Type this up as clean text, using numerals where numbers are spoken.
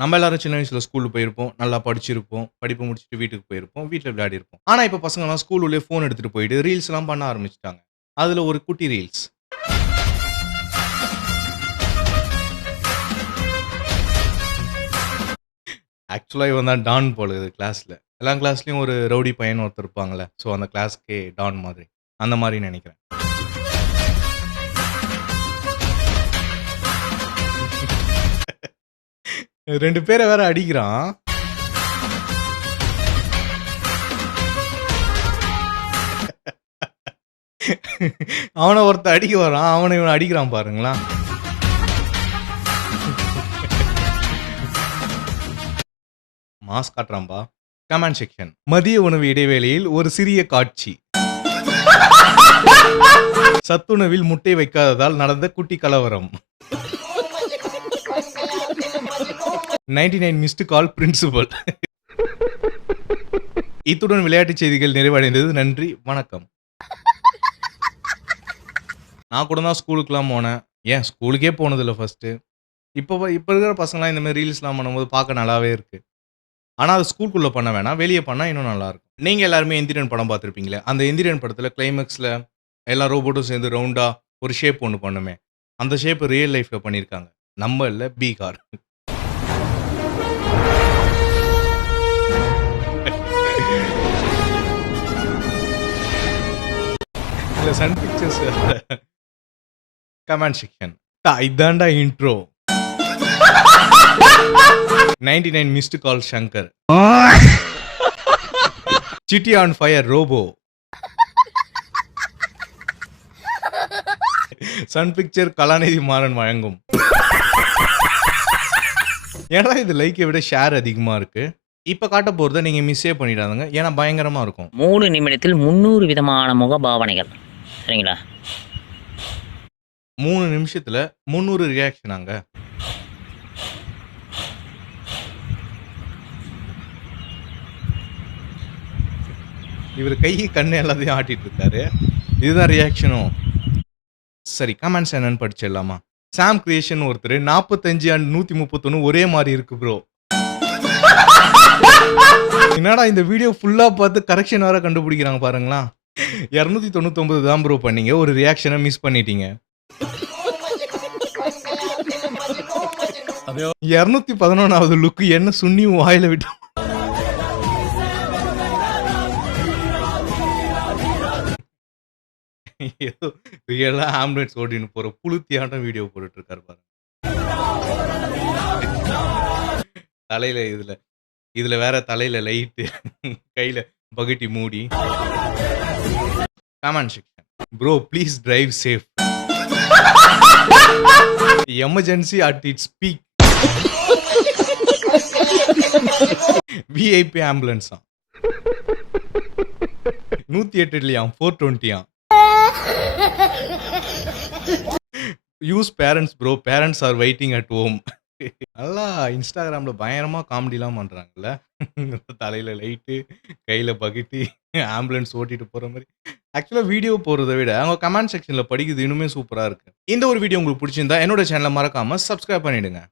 நம்ம எல்லாரும் சின்ன வயசுல ஸ்கூலுக்கு போயிருப்போம். நல்லா படிச்சிருப்போம். படிப்பு முடிச்சுட்டு வீட்டுக்கு போயிருப்போம். வீட்ல விளையாடியிருப்போம். ஆனா, இப்ப பசங்கலாம் ஸ்கூல் உள்ளயே ஃபோன் எடுத்துட்டு போயிட்டு ரீல்ஸ்லாம் பண்ண ஆரம்பிச்சுட்டாங்க. அதுல ஒரு குட்டி ரீல்ஸ். ஆக்சுவலா இவன் தான் டான் போல இது கிளாஸ்ல. எல்லா கிளாஸ்லயும் ஒரு ரவுடி பையன் ஒருத்தர் இருப்பாங்கல்ல. ஸோ அந்த கிளாஸ்க்கே டான் மாதிரி. அந்த மாரி நெனைக்கிறேன். 2 பேர வேற அடிக்கிறான். அவன ஒருத்தன் அடிக்க வரான். அவன இவன் அடிக்கிறான் பாருங்களேன். மாஸ் காட்டுறான்பா. Comment section. மதிய உணவு இடைவேளையில் ஒரு சிறிய காட்சி. சத்துணவில் முட்டை வைக்காததால் நடந்த குட்டி கலவரம். 99 மிஸ்டு கால் பிரின்சிபல். இத்துடன் விளையாட்டுச் செய்திகள் நிறைவடைந்தது. நன்றி, வணக்கம். நான் கூட தான் ஸ்கூலுக்குலாம் போனேன். ஏன் ஸ்கூலுக்கே போனதில்ல ஃபர்ஸ்ட்டு. இப்ப இருக்கிற பசங்கலாம் இந்த மாரி ரீல்ஸ்லாம் பண்ணும்போது பார்க்க நல்லாவே இருக்கு. ஆனா, அது ஸ்கூலுக்குள்ள பண்ண வேணாம். வெளிய பண்ணா இன்னும் நல்லாருக்கும். நீங்க எல்லாருமே எந்திரன் படம் பார்த்திருப்பீங்களே. அந்த எந்திரன் படத்துல கிளைமாக்ஸ்ல எல்லா ரோபோட்டும் சேர்ந்து ரவுண்டா ஒரு ஷேப் ஒண்ணு பண்ணுமே. அந்த ஷேப் ரியல் லைஃப்ல பண்ணியிருக்காங்க. நம்ம இல்ல, பீகார். இல்ல சன் பிக்சர்ஸ் கமெண்ட் செக்ஷன். இதான்டா intro. 99 missed call Shankar. City on fire robo. Sun picture Kalanithi Maran வழங்கும். ஏன்னா இது லைக்கை விட ஷேர் அதிகமா இருக்கு. இப்ப காட்ட போறத நீங்க மிஸ்ஸே பண்ணிடாதீங்க. ஏன்னா பயங்கரமா இருக்கும். 3 நிமிடத்தில் 300 விதமான முகபாவனைகள். சரிங்களா? 3 நிமிஷத்துல 300 ரியாக்ஷனாங்க. இவரு கை, கண்ணு எல்லாத்தையும் ஆட்டிட்டு இருக்காரு. இதுதான் ரியாக்ஷனும். சரி, கமெண்ட்ஸ் என்னன்னு படிச்சிடலாமா? சாம் கிரியேஷன் ஒருத்தர் 45 அண்ட் 131 ஒரே மாரி இருக்கு ப்ரோ. என்னடா இந்த வீடியோ ஃபுல்லா பார்த்து கரெக்ஷன் வேற கண்டுபிடிக்கிறாங்க பாருங்களா. 299 தான் ப்ரோ பண்ணீங்க. ஒரு ரியாக்ஷனை மிஸ் பண்ணிட்டீங்க. 211வது லுக் என்ன சுண்ணி வாயில விட்டு. ஏதோ ரியலா ஆம்புலன்ஸ் ஓட்டின்னு போற புளுத்தியாட்டம் வீடியோ போட்டுட்டு இருக்காரு பாருங்க. தலையில இதுல வேற தலையில லைட்டு, கையில பகட்டி மூடி. Comment section. Bro please drive safe. Emergency at its peak. VIP ஆம்புலன்ஸா 108 இல்லையாம், 420 use parents bro, parents are waiting at home. நல்லா இன்ஸ்டாகிராம்ல பயங்கரமா காமெடிலாம் பண்றாங்கல்ல. தலையில லைட்டு, கையில பக்கெட்டி, ஆம்புலன்ஸ் ஓட்டிட்டு போற மாதிரி. ஆக்சுவலா வீடியோ போறத விட அவங்க கமெண்ட் செக்ஷன்ல படிக்கிறது இன்னுமே சூப்பரா இருக்கு. இந்த ஒரு வீடியோ உங்களுக்கு பிடிச்சிருந்தா என்னோட சேனலை மறக்காம சப்ஸ்கிரைப் பண்ணிடுங்க.